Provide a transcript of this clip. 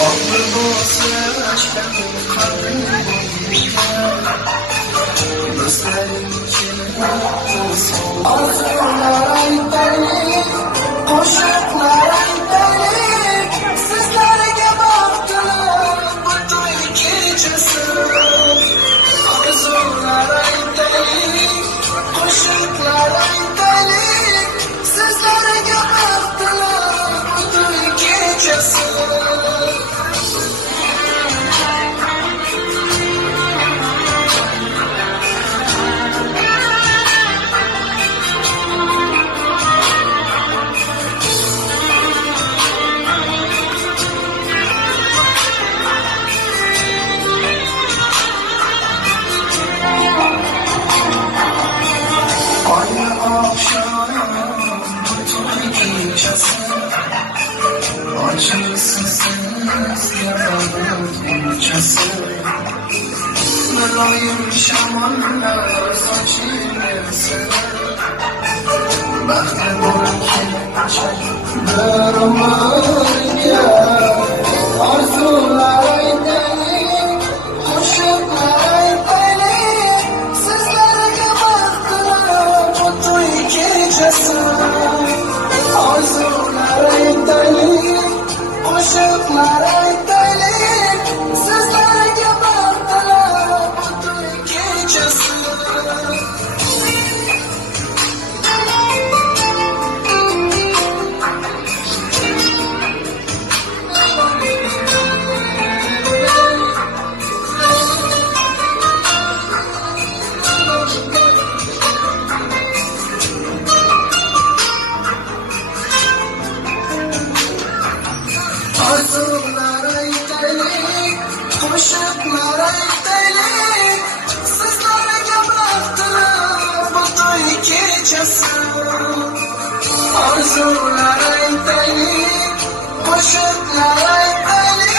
Bağlı boğazı aşkım kalbimde gözlerim için olsun. Arzular aydelik, koşuklar aydelik, sizlerge baktılar bu iki cesim. Arzular aydelik, koşuklar aydelik, sizlerge baktılar bu iki cesim. Acısız yaralıcası Mülayim şamanlar saçılırsa Bahtı bulken çaylarımın ya Arzular aydelik, koşuklar aydelik Sizlerge baktılar mutlu iki cesur Arzular aydelik, koşuklar aydelik Sizlerge baktılar mutlu iki cesur Arzular aydelik, koşuklar aydelik Sizlerge baktılar bu iki cesur Arzular aydelik, koşuklar aydelik